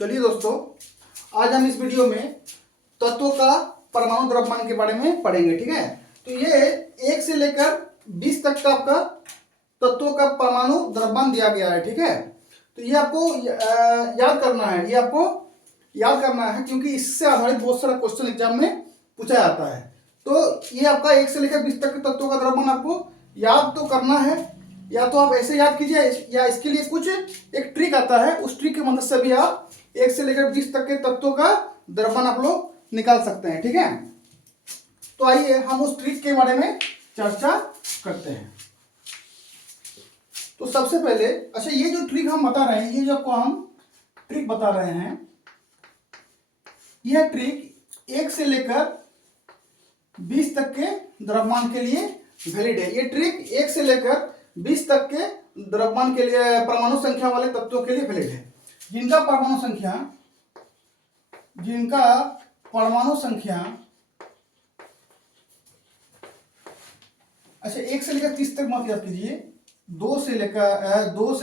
चलिए दोस्तों, आज हम इस वीडियो में तत्वों का परमाणु द्रव्यमान के बारे में पढ़ेंगे। ठीक है, तो ये 1 से लेकर 20 तक का आपका तत्वों का परमाणु द्रव्यमान दिया गया है। ठीक है, तो ये आपको याद करना है, ये आपको याद करना है क्योंकि इससे आधारित बहुत सारा क्वेश्चन एग्जाम में पूछा जाता है। तो ये आपका 1 से लेकर 20 तक के तत्वों का द्रव्यमान आपको याद तो करना है, या तो आप ऐसे याद कीजिए या इसके लिए कुछ एक ट्रिक आता है, उस ट्रिक की मदद से भी आप 1 से लेकर 20 तक के तत्वों का द्रव्यमान आप लोग निकाल सकते हैं। ठीक है, तो आइए हम उस ट्रिक के बारे में चर्चा करते हैं। तो सबसे पहले अच्छा, ये जो ट्रिक हम बता रहे हैं, ये जो आपको हम ट्रिक बता रहे हैं, यह ट्रिक 1 से लेकर 20 तक के द्रव्यमान के लिए वैलिड है। ये ट्रिक 1 से लेकर 20 तक के द्रव्यमान के लिए परमाणु संख्या वाले तत्वों के लिए वैलिड है, जिनका परमाणु संख्या अच्छा 1 से लेकर 30 तक मत याद कीजिए, 2 से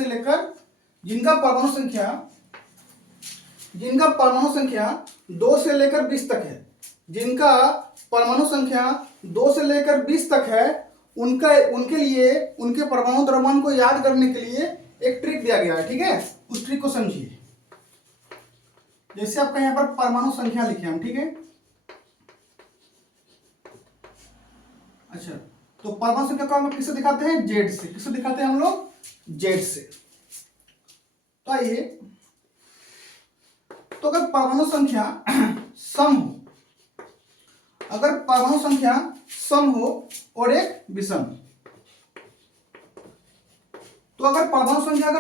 लेकर जिनका परमाणु संख्या 2 से लेकर 20 तक है, जिनका परमाणु संख्या 2 से लेकर 20 तक है, उनके लिए उनके परमाणु द्रव्यमान को याद करने के लिए एक ट्रिक दिया गया है। ठीक है, उस ट्रिक को समझिए। जैसे आपका यहाँ पर परमाणु संख्या लिखे हम, ठीक है। अच्छा, तो परमाणु संख्या को हम किससे दिखाते हैं? जेड से। किससे दिखाते हैं हम लोग? जेड से। तो आइए, तो अगर परमाणु संख्या सम हो, और एक विषम, तो अगर परमाणु संख्या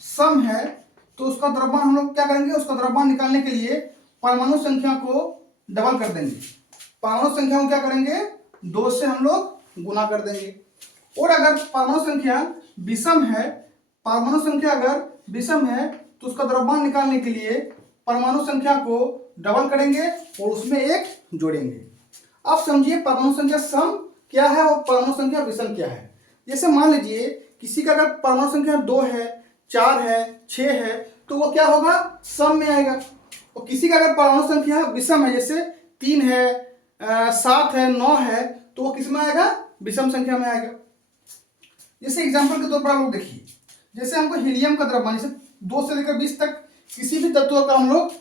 सम है तो उसका द्रव्यमान हम लोग क्या करेंगे? उसका द्रव्यमान निकालने के लिए परमाणु संख्या को डबल कर देंगे। परमाणु संख्या को क्या करेंगे? 2 से हम लोग गुना कर देंगे। और अगर परमाणु संख्या विषम है, तो उसका द्रव्यमान निकालने के लिए परमाणु संख्या को डबल करेंगे और उसमें 1 जोड़ेंगे। आप समझिए परमाणु संख्या सम क्या है और परमाणु संख्या विषम क्या है। जैसे मान लीजिए किसी का अगर परमाणु संख्या 2 है, 4 है, 6 है, तो वो क्या होगा? सम में आएगा। और किसी का अगर परमाणु संख्या विषम है, जैसे 3 है, 7 है, 9 है, तो वो किस में आएगा? विषम संख्या में आएगा। जैसे एग्जाम्पल के तौर पर आप लोग देखिए, जैसे हमको हीलियम का द्रव्यमान, जैसे 2 से लेकर 20 तक किसी भी तत्व का हम लोग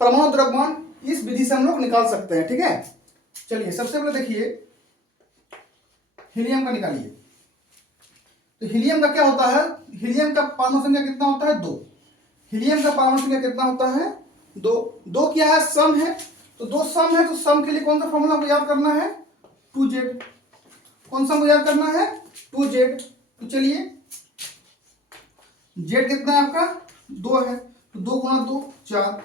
परमाणु द्रव्यमान इस विधि से हम लोग निकाल सकते हैं। ठीक है, चलिए सबसे पहले देखिए हीलियम का निकालिए। तो हीलियम का क्या होता है? हीलियम का परमाणु संख्या कितना होता है? 2। हीलियम का परमाणु संख्या कितना होता है? 2। 2 क्या है? सम है। तो 2 सम है, तो सम के लिए कौन सा फॉर्मूला को याद करना है? 2z। कौन सा को याद करना है? 2z। तो चलिए, z कितना है आपका? 2 है, तो 2 गुणा 2 4,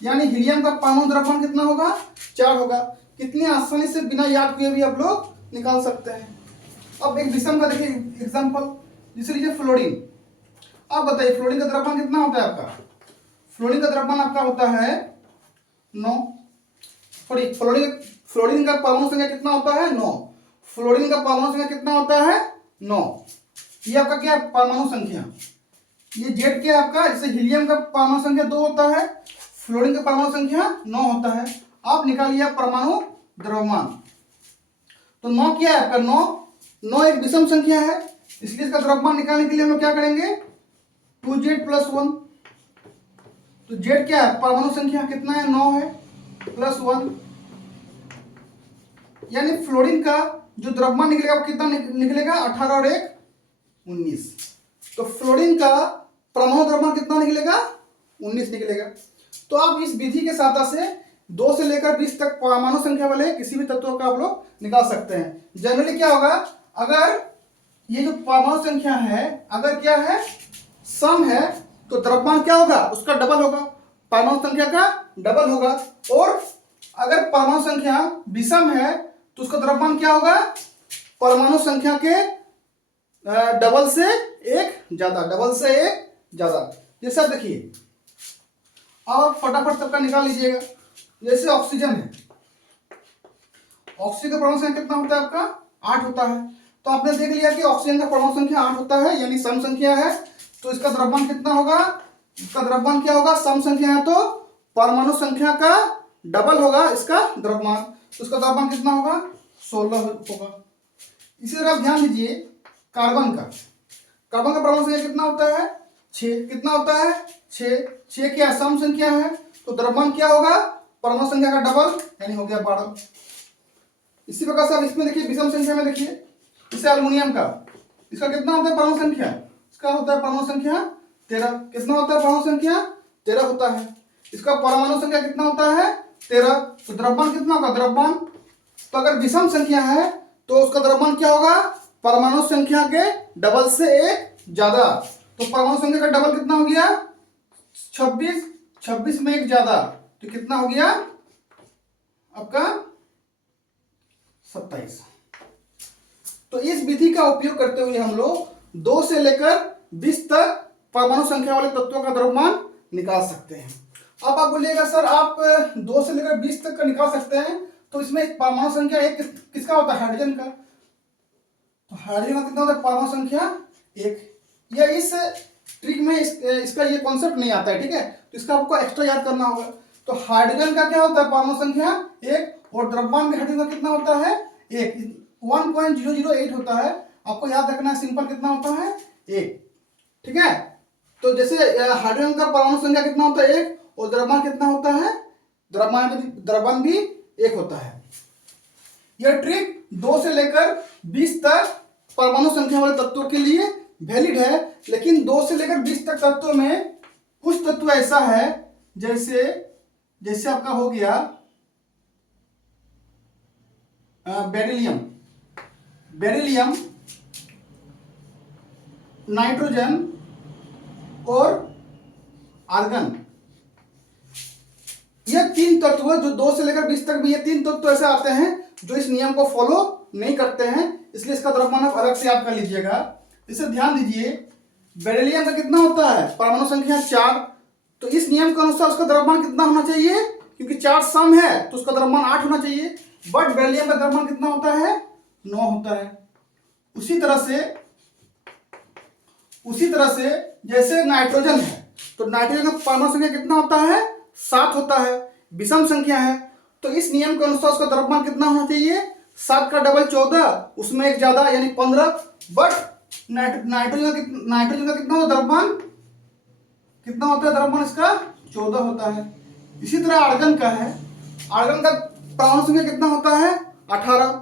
यानी हीलियम का परमाणु द्रव्यमान कितना होगा? 4 होगा। कितनी आसानी से बिना याद किए भी आप लोग निकाल सकते हैं। अब एक विषम का देखिए एग्जांपल, जैसे लीजिए फ्लोरीन। आप बताइए फ्लोरीन का द्रव्यमान कितना होता है आपका? फ्लोरीन का द्रव्यमान आपका होता है 9। फ्लोरीन का परमाणु संख्या कितना होता है? 9। फ्लोरीन का परमाणु संख्या कितना होता है? 9। ये आपका क्या है? परमाणु संख्या। ये जेड क्या है आपका? जैसे हीलियम का परमाणु संख्या 2 होता है, फ्लोरीन का परमाणु संख्या 9 होता है। आप निकालिए परमाणु द्रव्यमान। तो 9 क्या है आपका? 9 एक विषम संख्या है, इसलिए इसका द्रव्यमान निकालने के लिए हम लोग क्या करेंगे? 2z + 1। तो z क्या है? परमाणु संख्या कितना है? 9 है, +1, यानी फ्लोरीन का जो द्रव्यमान निकलेगा वो कितना निकलेगा? 18 और 1 19। तो फ्लोरीन का परमाणु द्रव्यमान कितना निकलेगा? 19 निकलेगा। तो आप इस विधि के सहायता से 2 से लेकर 20 तक परमाणु संख्या वाले किसी भी तत्व का आप लोग निकाल सकते हैं। जनरली क्या होगा, अगर ये जो परमाणु संख्या है अगर क्या है? सम है, तो द्रव्यमान क्या होगा? उसका डबल होगा, परमाणु संख्या का डबल होगा। और अगर परमाणु संख्या विषम है तो उसका द्रव्यमान क्या होगा? परमाणु संख्या के डबल से 1 ज्यादा। जैसे आप देखिए, अब फटाफट सबका निकाल लीजिएगा। जैसे ऑक्सीजन है, ऑक्सीजन का परमाणु संख्या कितना होता है आपका? 8 होता है। तो आपने देख लिया कि ऑक्सीजन का परमाणु संख्या 8 होता है, यानी सम संख्या है, तो इसका द्रव्यमान कितना होगा? इसका द्रव्यमान क्या होगा, सम संख्या है तो परमाणु संख्या का डबल होगा इसका द्रव्यमान, तो उसका द्रव्यमान कितना होगा, 16 होगा। इसी तरह आप ध्यान दीजिए कार्बन का परमाणु संख्या कितना होता है, 6। कितना होता है, 6। 6 क्या सम संख्या है, तो द्रव्यमान क्या होगा, परमाणु संख्या का डबल यानी हो गया 12। इसी प्रकार से आप इसमें देखिए विषम संख्या में देखिए, इसे एल्युमिनियम का, इसका कितना होता है परमाणु संख्या, इसका होता है परमाणु संख्या 13। कितना होता है परमाणु संख्या, 13 होता है। इसका परमाणु संख्या कितना होता है, 13। तो द्रव्यमान कितना होगा, द्रव्यमान, तो अगर विषम संख्या है तो उसका द्रव्यमान क्या होगा, परमाणु संख्या के डबल से एक ज्यादा। तो परमाणु संख्या का डबल कितना हो गया, 26। 26 में एक ज्यादा तो कितना हो गया आपका 27। तो इस विधि का उपयोग करते हुए हम लोग 2 से लेकर 20 तक परमाणु संख्या वाले तत्वों का द्रव्यमान निकाल सकते हैं। अब आप बोलिएगा सर आप 2 से लेकर 20 तक का निकाल सकते हैं, तो इसमें परमाणु संख्या एक किसका होता है, हाइड्रोजन का। तो हाइड्रोजन का कितना होता है, परमाणु संख्या 1। या इस ट्रिक में इसका ये कॉन्सेप्ट नहीं आता है, ठीक है, तो इसका आपको एक्स्ट्रा याद करना होगा। तो हाइड्रोजन का क्या होता है, परमाणु संख्या 1, और द्रव्यमान भी हाइड्रोजन का कितना होता है, 1, 1.008 होता है। आपको याद रखना है, सिंपल कितना होता है, 1, ठीक है। तो जैसे हाइड्रोजन का परमाणु संख्या कितना होता है, 1, और द्रव्यमान कितना होता है, द्रव्यमान भी 1 होता है। यह ट्रिक 2 से लेकर 20 तक परमाणु संख्या वाले तत्वों के लिए वैलिड है, लेकिन 2 से लेकर 20 तक तत्वों में कुछ तत्व ऐसा है जैसे आपका हो गया बेरिलियम, नाइट्रोजन और आर्गन। ये 3 तत्व जो 2 से लेकर 20 तक भी, ये 3 तत्व ऐसे आते हैं जो इस नियम को फॉलो नहीं करते हैं, इसलिए इसका द्रव्यमान आप अलग से याद कर लीजिएगा। इसे ध्यान दीजिए, बेरिलियम का कितना होता है, परमाणु संख्या 4। तो इस नियम के अनुसार उसका द्रव्यमान कितना होना चाहिए, क्योंकि 4 सम है तो उसका द्रव्यमान 8 होना चाहिए, बट बेरिलियम का द्रव्यमान कितना होता है, 9 होता है। उसी तरह से जैसे नाइट्रोजन है, तो नाइट्रोजन का परमाणु संख्या कितना होता है, 7 होता है, विषम संख्या है। तो इस नियम के अनुसार उसका द्रव्यमान कितना होना चाहिए, 7 का डबल 14, उसमें एक ज्यादा यानी 15। बट नाइट्रोजन का कितना होता है द्रव्यमान, कितना होता है द्रव्यमान इसका, 14 होता है। इसी तरह आर्गन का है, आर्गन का परमाणु संख्या कितना होता है, 18।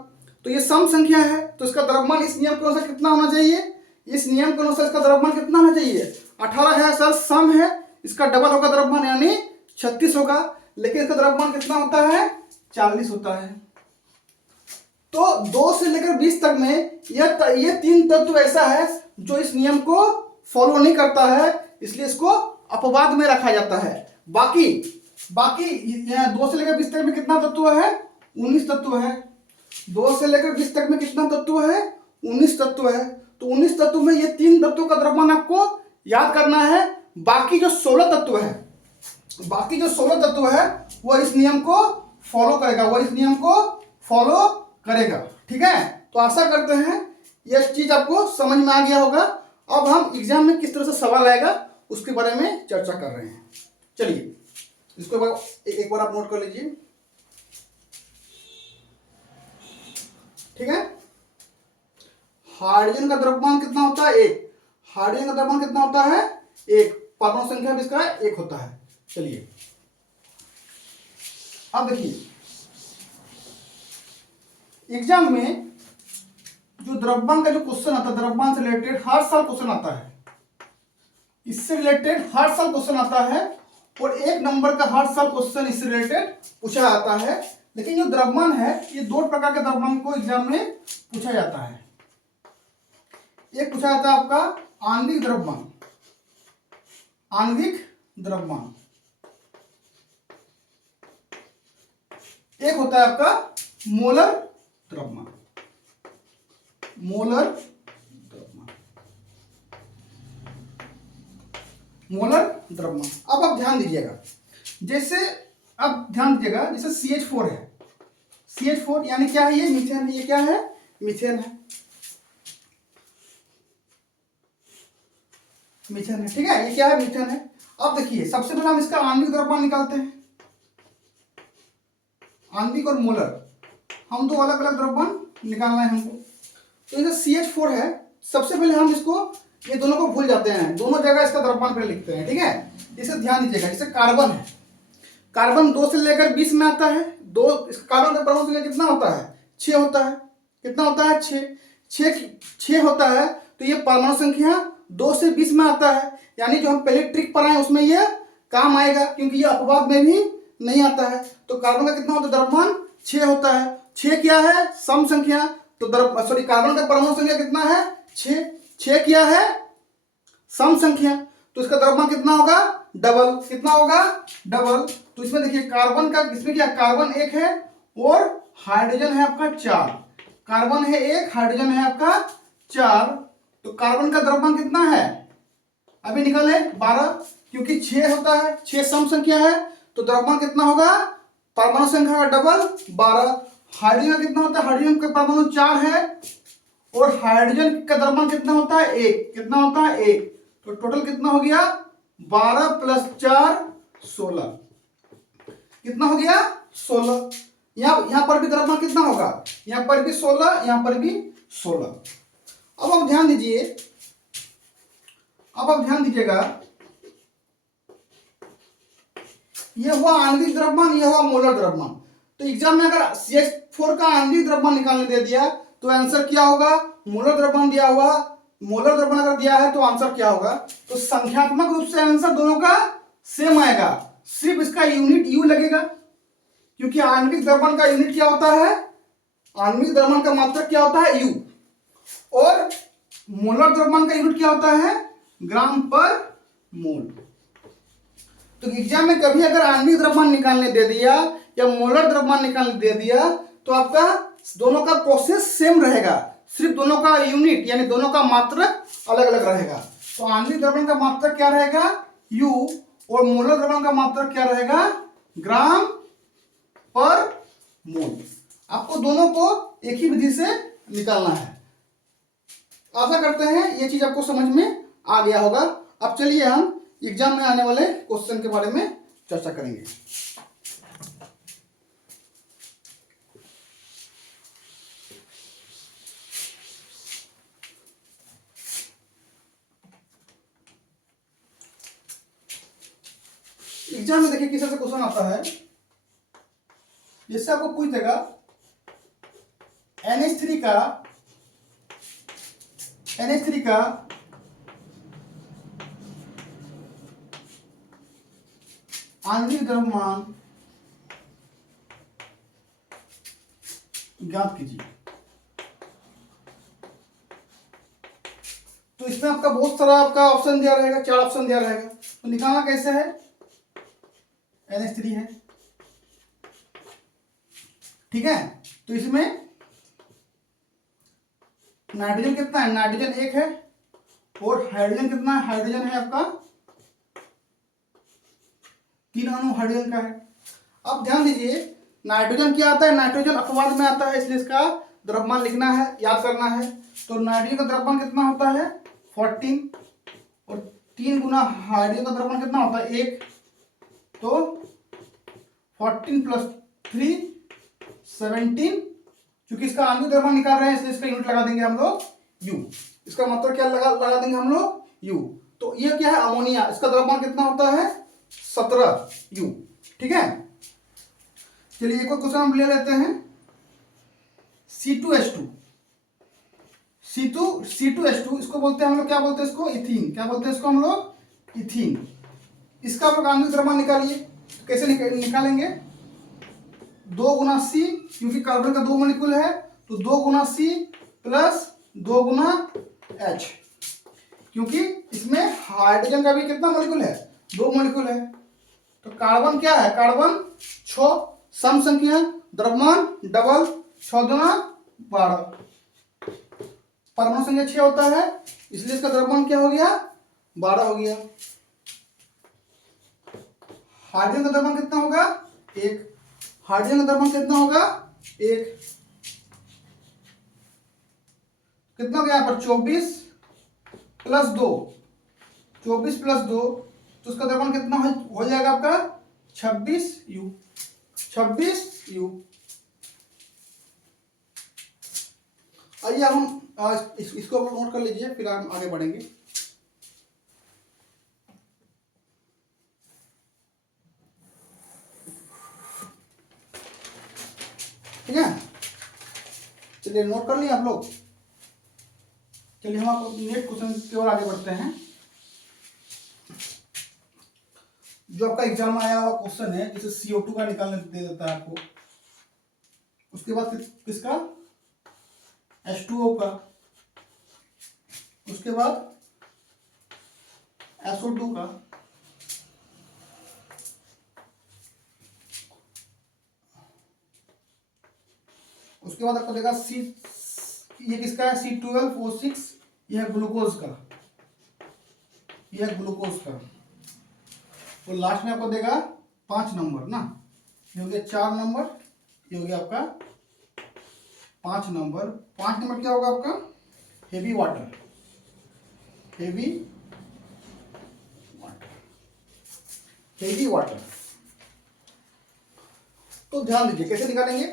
तो ये सम संख्या है, तो इसका द्रव्यमान इस नियम के अनुसार कितना होना चाहिए, इस नियम के अनुसार इसका द्रव्यमान कितना होना चाहिए, 18 है सर, सम है, इसका डबल होगा द्रव्यमान यानी 36 होगा, लेकिन इसका द्रव्यमान कितना होता है, 40 होता है। तो 2 से लेकर 20 तक में ये 3 तत्व ऐसा है जो इस नियम को फॉलो नहीं करता है, इसलिए इसको अपवाद में रखा जाता है। बाकी 2 से लेकर 20 तक में कितना तत्व है, 19 तत्व है। 2 से लेकर 20 तक में कितना तत्व है, 19 तत्व है। तो 19 तत्व में ये 3 तत्वों का द्रव्यमान आपको याद करना है। बाकी जो 16 तत्व है वो इस नियम को फॉलो करेगा, ठीक है। तो आशा करते हैं यह चीज आपको समझ में आ गया होगा। अब हम एग्जाम में किस तरह से सवाल आएगा उसके बारे में चर्चा कर रहे हैं। चलिए इसको एक बार आप नोट कर लीजिए, ठीक है। हाइड्रोजन का द्रव्यमान कितना होता है, 1। हाइड्रोजन का द्रव्यमान कितना होता है, 1। परमाणु संख्या भी इसका 1 होता है। चलिए अब देखिए एग्जाम में जो द्रव्यमान का जो क्वेश्चन आता है, द्रव्यमान से रिलेटेड हर साल क्वेश्चन आता है, इससे रिलेटेड हर साल क्वेश्चन आता है, और 1 नंबर का हर साल क्वेश्चन इससे रिलेटेड पूछा जाता है। लेकिन जो द्रव्यमान है, ये 2 प्रकार के द्रव्यमान को एग्जाम में पूछा जाता है। एक पूछा जाता है आपका आणविक द्रव्यमान, एक होता है आपका मोलर द्रव्यमान। अब आप ध्यान दीजिएगा, जैसे CH4 है, CH4 यानी क्या है, ये मीथेन है। ये क्या है, मीथेन है, ठीक है, ये क्या है, मीथेन है। अब देखिए सबसे पहले हम इसका आणविक द्रव्यमान निकालते हैं, आणविक और मोलर, हम दो अलग अलग द्रव्यमान निकालना है हमको। तो इधर CH4 है, सबसे पहले हम इसको, ये दोनों को भूल जाते हैं, दोनों जगह इसका द्रव्यमान पहले लिखते हैं, ठीक है। इसे ध्यान दीजिएगा, जैसे कार्बन है, कार्बन 2 से लेकर 20 में आता है, दो कार्बन का परमाणु संख्या कितना होता है, 6 होता है, कितना होता है 6 होता है। तो ये परमाणु संख्या 2 से 20 में आता है, यानी जो हम पहले ट्रिक पढ़ाए उसमें ये काम आएगा, क्योंकि ये अपवाद में भी नहीं आता है। तो कार्बन का कितना होता है द्रव्यमान 6 होता है, 6 क्या है सम संख्या, तो कार्बन का परमाणु संख्या कितना है 6 क्या है सम संख्या, तो इसका द्रव्यमान कितना होगा डबल, कितना होगा डबल। तो इसमें देखिए कार्बन का, इसमें क्या कार्बन 1 है और हाइड्रोजन है आपका 4, कार्बन है 1 हाइड्रोजन है आपका 4, तो कार्बन का द्रव्यमान कितना है अभी निकाले 12, क्योंकि 6 होता है, 6 सम संख्या है, तो द्रव्यमान कितना होगा परमाणु संख्या का डबल 12। हाइड्रोजन कितना होता है, हाइड्रोजन का परमाणु 4 है और हाइड्रोजन का द्रव्यमान कितना होता है 1, कितना होता है 1, तो टोटल कितना हो गया 12 + 4 16, कितना हो गया 16। यहां पर भी द्रव्यमान कितना होगा, यहां पर भी 16, यहां पर भी 16। अब आप ध्यान दीजिए, अब आप ध्यान दीजिएगा, यह हुआ आणविक द्रव्यमान, यह हुआ मोलर द्रव्यमान। तो एग्जाम में अगर CH4 का आणविक द्रव्यमान निकालने दे दिया तो आंसर क्या होगा, मोलर द्रव्यमान दिया हुआ, मोलर द्रव्यमान अगर दिया है तो आंसर क्या होगा, तो संख्यात्मक रूप से आंसर दोनों का सेम आएगा, सिर्फ इसका यूनिट U लगेगा, क्योंकि आणविक द्रव्यमान का यूनिट क्या होता है, आणविक द्रव्यमान का मात्रक क्या होता है U, और मोलर द्रव्यमान का यूनिट क्या होता है ग्राम पर मोल। तो एग्जाम में कभी अगर आणविक द्रव्यमान निकालने दे दिया या मोलर द्रव्यमान निकालने दे दिया तो आपका दोनों का प्रोसेस सेम रहेगा, सिर्फ दोनों का यूनिट यानी दोनों का मात्रक अलग अलग रहेगा। तो आणविक द्रव्यमान का मात्रक क्या रहेगा U और मोलर द्रव्यमान का मात्रक क्या रहेगा ग्राम पर मोल। आपको दोनों को एक ही विधि से निकालना है। आशा करते हैं ये चीज आपको समझ में आ गया होगा। अब चलिए हम एग्जाम में आने वाले क्वेश्चन के बारे में चर्चा करेंगे। एग्जाम में देखिए किस तरह से क्वेश्चन आता है, जैसे आपको पूछ देगा NH3 का आणविक द्रव्यमान ज्ञात कीजिए। तो इसमें आपका बहुत सारा आपका ऑप्शन दिया रहेगा, 4 ऑप्शन दिया रहेगा, तो निकालना कैसे है, NH3 है, ठीक है। तो इसमें नाइट्रोजन कितना है, नाइट्रोजन 1 है और हाइड्रोजन कितना है, हाइड्रोजन है आपका 3 अणु हाइड्रोजन का है। अब ध्यान दीजिए नाइट्रोजन क्या आता है, नाइट्रोजन अपवाद में आता है, इसलिए इसका द्रव्यमान लिखना है, याद करना है। तो नाइट्रोजन का द्रव्यमान कितना होता है 14 और 3 गुना हाइड्रोजन का द्रव्यमान कितना होता है 1, तो 14 + 3 17। क्योंकि इसका आणविक द्रव्यमान निकाल रहे हैं इसलिए इसका यूनिट लगा देंगे हम लोग U, इसका मतलब क्या लगा देंगे हम लोग U। तो ये क्या है अमोनिया, इसका द्रव्यमान कितना होता है 17 U, ठीक है। चलिए एक और क्वेश्चन हम ले लेते हैं, C2H2, C2H2 इसको बोलते हैं हम लोग, क्या बोलते हैं इसको इथीन, क्या बोलते हैं इसको हम लोग इथीन। इसका आप लोग आणविक द्रव्यमान निकालिए। तो कैसे निकालेंगे, 2 गुना C, क्योंकि कार्बन का 2 मॉलिक्यूल है तो 2 गुना C प्लस 2 गुना H, क्योंकि इसमें हाइड्रोजन का भी कितना मॉलिक्यूल है 2 मॉलिक्यूल है। तो कार्बन क्या है, कार्बन 6 सम संख्या, द्रव्यमान डबल, 6 गुना 12, परमाणु संख्या 6 होता है इसलिए इसका द्रव्यमान क्या हो गया 12 हो गया। हाइड्रोजन का द्रव्यमान कितना होगा 1, हाइड्रोजन का द्रव्यमान कितना होगा 1, कितना हो गया यहाँ पर 24 + 2, 24 + 2 तो उसका द्रव्यमान कितना हो जाएगा आपका 26U। 26U। आइए हम इसको नोट कर लीजिए, फिर हम आगे बढ़ेंगे। ठीक है, चलिए नोट कर लिए आप लोग। चलिए हम आपको नेक्स्ट क्वेश्चन की ओर आगे बढ़ते हैं। जो आपका एग्जाम में आया हुआ क्वेश्चन है, जिसे CO2 का निकालने दे देता है आपको, उसके बाद किसका H2O का, उसके बाद SO2 का, उसके बाद आपको देगा ये किसका है C12O6, यह है ग्लूकोज का, यह है ग्लूकोज का। तो लास्ट में आपको देगा 5 नंबर ना, ये हो गया 4 नंबर, ये हो गया आपका 5 नंबर। 5 नंबर क्या होगा आपका heavy water, heavy water, heavy water. तो ध्यान दीजिए कैसे निकालेंगे।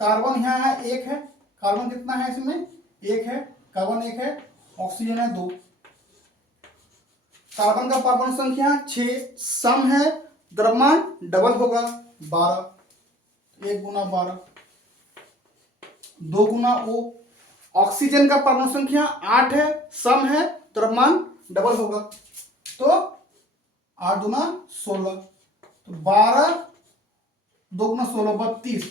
कार्बन यहाँ है 1 है, कार्बन कितना है इसमें 1 है, कार्बन 1 है, ऑक्सीजन है 2। कार्बन का परमाणु संख्या 6, सम है, द्रव्यमान डबल होगा 12, 1 गुना 12, 2 गुना O। ऑक्सीजन का परमाणु संख्या 8 है, सम है, द्रव्यमान डबल होगा, तो 8 गुना 16, तो 12, 2 गुना 16 32,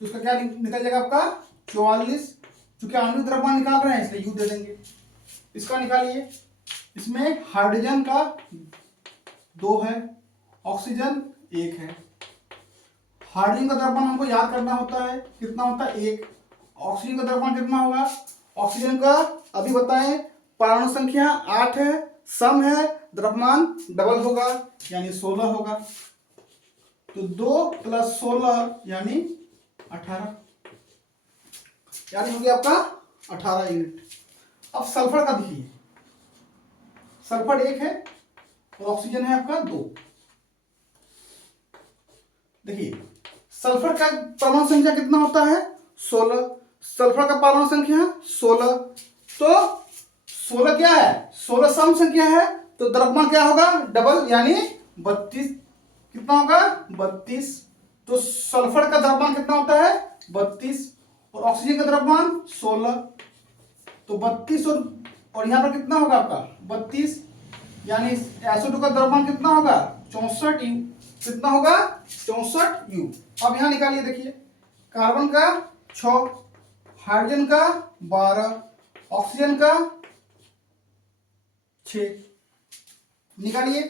तो इसका क्या निकल जाएगा आपका 44। चूंकि आणविक द्रव्यमान निकाल रहे हैं इसलिए U दे देंगे। इसका निकालिए, इसमें हाइड्रोजन का 2 है, ऑक्सीजन 1 है। हाइड्रोजन का द्रव्यमान हमको याद करना होता है, कितना होता है 1। ऑक्सीजन का द्रव्यमान कितना होगा, ऑक्सीजन का अभी बताएं परमाणु संख्या 8 है, सम है, द्रव्यमान डबल होगा यानी 16 होगा, तो 2 + 16 यानी 18, यानी हो गया आपका 18 यूनिट। अब सल्फर का देखिए, सल्फर 1 है और ऑक्सीजन है आपका 2। देखिए सल्फर का परमाणु संख्या कितना होता है 16, सल्फर का परमाणु संख्या 16, तो 16 क्या है 16 सम संख्या है, तो द्रव्यमान क्या होगा डबल यानी 32। कितना होगा 32, तो सल्फर का द्रव्यमान कितना होता है 32 और ऑक्सीजन का द्रव्यमान 16, तो 32 और यहां पर कितना होगा आपका 32, यानी SO2 का द्रव्यमान कितना होगा 64U। कितना होगा 64U। अब यहां निकालिए, देखिए कार्बन का 6, हाइड्रोजन का 12, ऑक्सीजन का 6। निकालिए,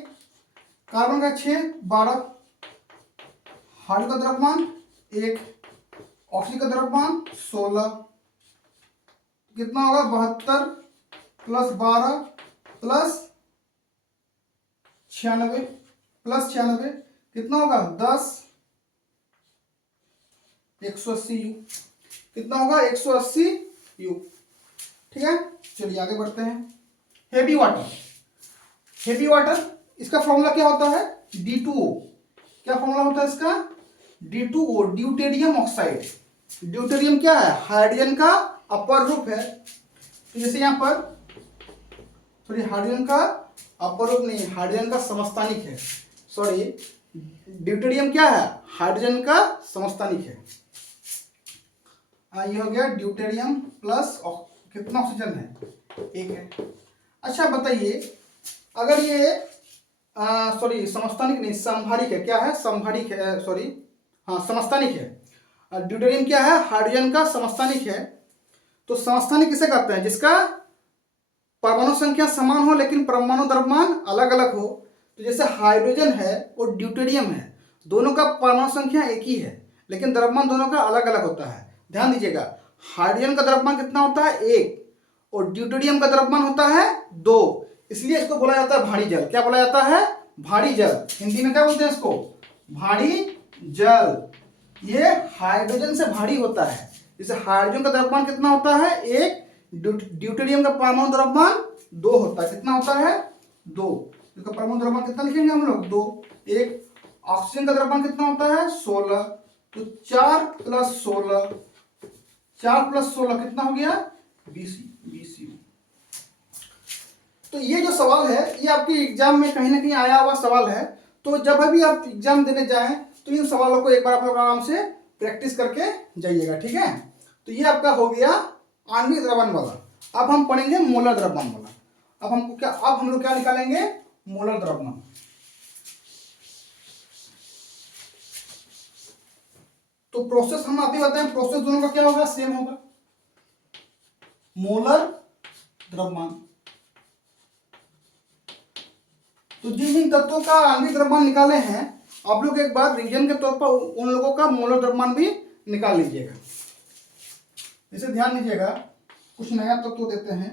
कार्बन का 6 12, हाइड्रोजन का द्रव्यमान 1, ऑक्सीजन का द्रव्यमान 16, कितना होगा 72 + 12 + 96 + 96 कितना होगा 10, 180U। कितना होगा 180U। ठीक है, चलिए आगे बढ़ते हैं। हेवी वाटर, हेवी वाटर इसका फॉर्मूला क्या होता है D2O। क्या फॉर्मूला होता है इसका D2O, ड्यूटेरियम ऑक्साइड। ड्यूटेरियम क्या है हाइड्रोजन का अपर रूप है, तो जैसे यहां पर सॉरी हाइड्रोजन का अपर रूप नहीं, हाइड्रोजन का समस्थानिक है, सॉरी ड्यूटेरियम क्या है हाइड्रोजन का समस्थानिक है। ये हो गया ड्यूटेरियम प्लस कितना ऑक्सीजन है 1 है। अच्छा बताइए, अगर ये सॉरी समस्थानिक नहीं संभारिक है, क्या है संभारिक है, सॉरी हाँ समस्थानिक है। ड्यूटेरियम क्या है हाइड्रोजन का समस्थानिक है, तो समस्थानिक किसे कहते हैं जिसका परमाणु संख्या समान हो लेकिन परमाणु द्रव्यमान अलग अलग हो। तो जैसे हाइड्रोजन है और ड्यूटेरियम है, दोनों का परमाणु संख्या एक ही है लेकिन द्रव्यमान दोनों का अलग अलग होता है। ध्यान दीजिएगा, हाइड्रोजन का द्रव्यमान कितना होता है 1 और ड्यूटेरियम का द्रव्यमान होता है 2, इसलिए इसको बोला जाता है भारी जल। क्या बोला जाता है भारी जल, हिंदी में क्या बोलते हैं इसको भारी जल। ये हाइड्रोजन से भारी होता है। जैसे हाइड्रोजन का द्रव्यमान कितना होता है 1, ड्यूटेरियम का परमाणु द्रव्यमान 2 होता है। कितना होता है 2, इसका परमाणु द्रव्यमान कितना लिखेंगे हम लोग 2। एक ऑक्सीजन का द्रव्यमान कितना होता है 16, तो 4 + 16, 4 + 16 कितना हो गया 20 यू। तो ये जो सवाल है ये आपके एग्जाम में कहीं ना कहीं आया हुआ सवाल है, तो जब भी आप एग्जाम देने जाएं तो इन सवालों को एक बार आप लोग आराम से प्रैक्टिस करके जाइएगा, ठीक है। तो ये आपका हो गया आणविक द्रव्यमान वाला। अब हम पढ़ेंगे मोलर द्रव्यमान वाला। अब हम लोग क्या निकालेंगे मोलर द्रव्यमान। तो प्रोसेस हम आप ही बताएं, प्रोसेस दोनों का क्या होगा सेम होगा। मोलर द्रव्यमान, तो जिन जिन तत्वों का आणविक द्रव्यमान निकाले हैं आप लोग एक बार रीजन के तौर पर उन लोगों का मोलर द्रव्यमान भी निकाल लीजिएगा। इसे ध्यान दीजिएगा, कुछ नया तत्व देते हैं,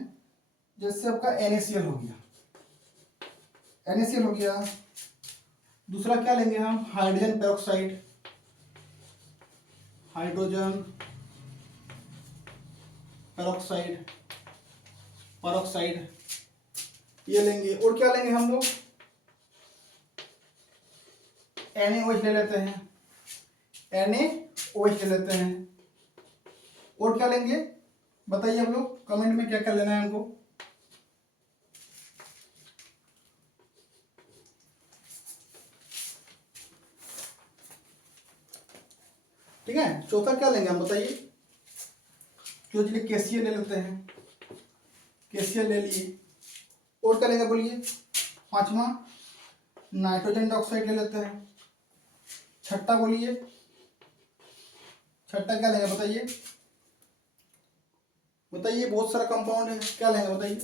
जैसे आपका NaCl हो गया, NaCl हो गया। दूसरा क्या लेंगे हम hydrogen peroxide, hydrogen peroxide, peroxide ये लेंगे। और क्या लेंगे हम लोग NaOH ले लेते हैं, NaOH ले लेते हैं। और क्या लेंगे बताइए हम लोग कमेंट में क्या क्या लेना है हमको। ठीक है, चौथा क्या लेंगे हम बताइए। चलिए KCl ले लेते हैं, KCl ले लिए। और क्या लेंगे बोलिए। पांचवा नाइट्रोजन डाइऑक्साइड ले लेते हैं। छठा बोलिए, छठा क्या लेंगे बताइए, बताइए बहुत सारा कंपाउंड है, क्या लेंगे बताइए।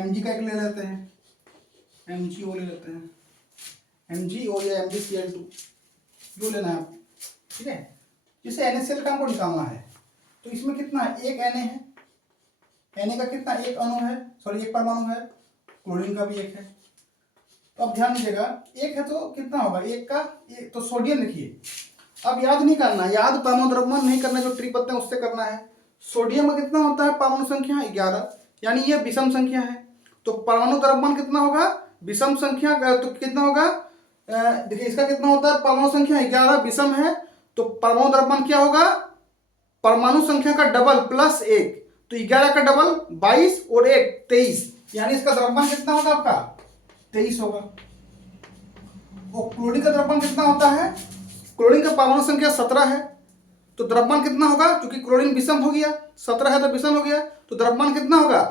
Mg का एक ले लेते हैं, MgO ले लेते हैं, MgO या MgCl2 जो लेना है आप, ठीक है। जैसे NaCl का हमको निकालना है तो इसमें कितना है, एक Na है, Na का कितना एक अणु है, सॉरी एक परमाणु है, क्लोरीन का भी एक है। तो अब ध्यान दीजिएगा, एक है तो कितना होगा एक का एक, तो सोडियम लिखिए। अब याद नहीं करना, याद परमाणु द्रव्यमान नहीं करना, जो ट्रिक बताते हैं उससे करना है। सोडियम का कितना होता है परमाणु संख्या 11, यानी ये विषम संख्या है, तो परमाणु द्रव्यमान कितना होगा विषम संख्या तो कितना होगा, देखिए इसका कितना होता है परमाणु संख्या 11 विषम है, तो परमाणु द्रव्यमान क्या होगा परमाणु संख्या का डबल प्लस 1, तो 11 का डबल 22 और 1 23, यानी इसका द्रव्यमान कितना होगा आपका 23 होगा। और क्लोरीन का द्रव्यमान कितना होता है, क्लोरीन का परमाणु संख्या 17 है, तो द्रव्यमान कितना होगा, क्योंकि क्लोरीन विषम हो गया, 17 है तो विषम हो गया, तो द्रव्यमान कितना होगा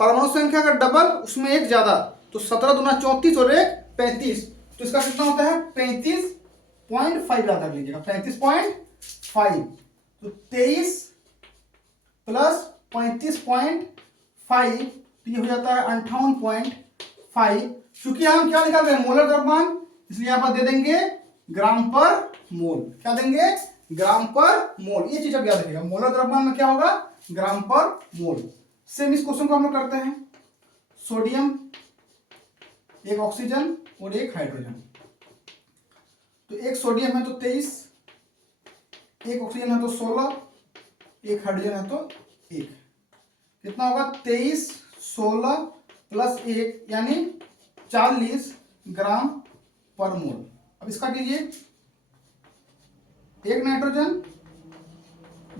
परमाणु संख्या का डबल उसमें एक ज्यादा, तो 17 दूना 34 और 1 35, तो इसका कितना होता है 35.5 याद रख लीजिएगा 35.5, तो 23 प्लस 35.5 तो ये हो जाता है 58.5। क्योंकि हम क्या निकाल रहे हैं मोलर द्रव्यमान, इसलिए यहाँ पर दे देंगे ग्राम पर मोल, क्या देंगे ग्राम पर मोल। ये चीज अब याद रखिएगा, मोलर द्रव्यमान में क्या होगा ग्राम पर मोल। सेम इस क्वेश्चन को हम लोग करते हैं, सोडियम एक ऑक्सीजन और एक हाइड्रोजन, तो एक सोडियम है तो 23, एक ऑक्सीजन है तो 16, एक हाइड्रोजन है तो 1, कितना होगा 23 16 प्लस 1 यानी 40 ग्राम पर मोल। अब इसका कीजिए, एक नाइट्रोजन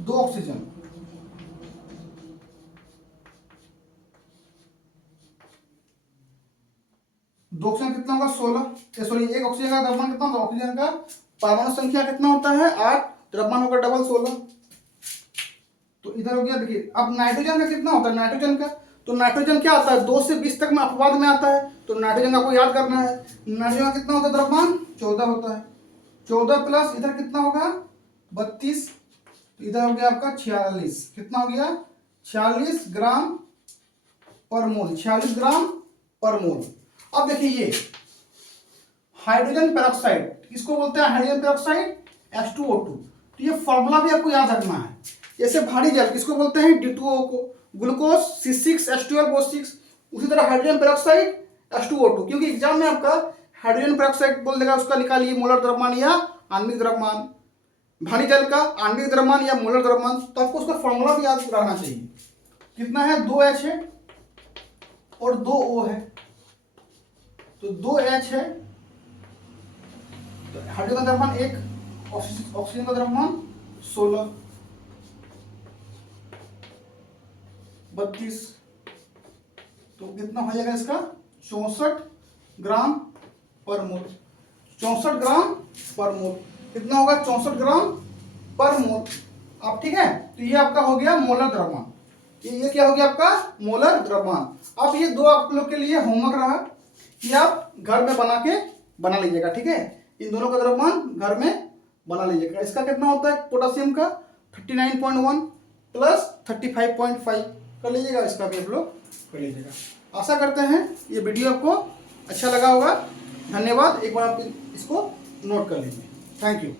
2 ऑक्सीजन, दो ऑक्सीजन कितना होगा 16, सॉरी एक ऑक्सीजन का द्रव्यमान कितना होगा, ऑक्सीजन का परमाणु संख्या कितना होता है 8, द्रव्यमान होगा डबल 16, तो इधर हो गया। देखिए अब नाइट्रोजन का कितना होता है, नाइट्रोजन का तो नाइट्रोजन क्या आता है 2 से 20 तक में अपवाद में आता है, तो नाइट्रोजन आपको याद करना है। नाइट्रोजन का कितना होता है द्रव्यमान 14 होता है, 14 प्लस इधर कितना होगा 32, तो इधर हो गया आपका 46, कितना हो गया 46 ग्राम पर मोल, 46 ग्राम पर मोल। अब देखिए ये हाइड्रोजन पेरोक्साइड किसको बोलते हैं, हाइड्रोजन पेरोक्साइड H2O2, तो ये फॉर्मूला भी आपको याद रखना है। जैसे भारी जल किसको बोलते हैं D2O को, ग्लूकोज C6H12O6, उसी तरह हाइड्रोजन पेरोक्साइड H2O2, क्योंकि एग्जाम में आपका हाइड्रोजन पेरोक्साइड बोल देगा, उसका निकालिए मोलर द्रव्यमान या आणविक द्रव्यमान, भारी जल का आणविक द्रव्यमान या मोलर द्रव्यमान, तो आपको उसका फॉर्मूला भी याद रहना चाहिए। कितना है 2H है और 2O है, तो 2H है, तो हाइड्रोजन का द्रव्यमान 1, ऑक्सीजन का द्रव्यमान 16, 32, तो कितना हो जाएगा इसका 64 ग्राम पर मोल। 64 ग्राम पर मोल कितना होगा, 64 ग्राम पर मोल। आप ठीक है, तो ये आपका हो गया मोलर द्रव्यमान। ये क्या हो गया आपका मोलर द्रव्यमान। अब ये दो आप लोग के लिए होमवर्क रहा कि आप घर में बना लीजिएगा, ठीक है। इन दोनों का द्रव्यमान घर में बना लीजिएगा। इसका कितना होता है पोटेशियम का 39.1 प्लस 35.5 कर लीजिएगा, इसका भी आप लोग कर लीजिएगा। आशा करते हैं ये वीडियो आपको अच्छा लगा होगा। धन्यवाद, एक बार आप इसको नोट कर लीजिए। Thank you.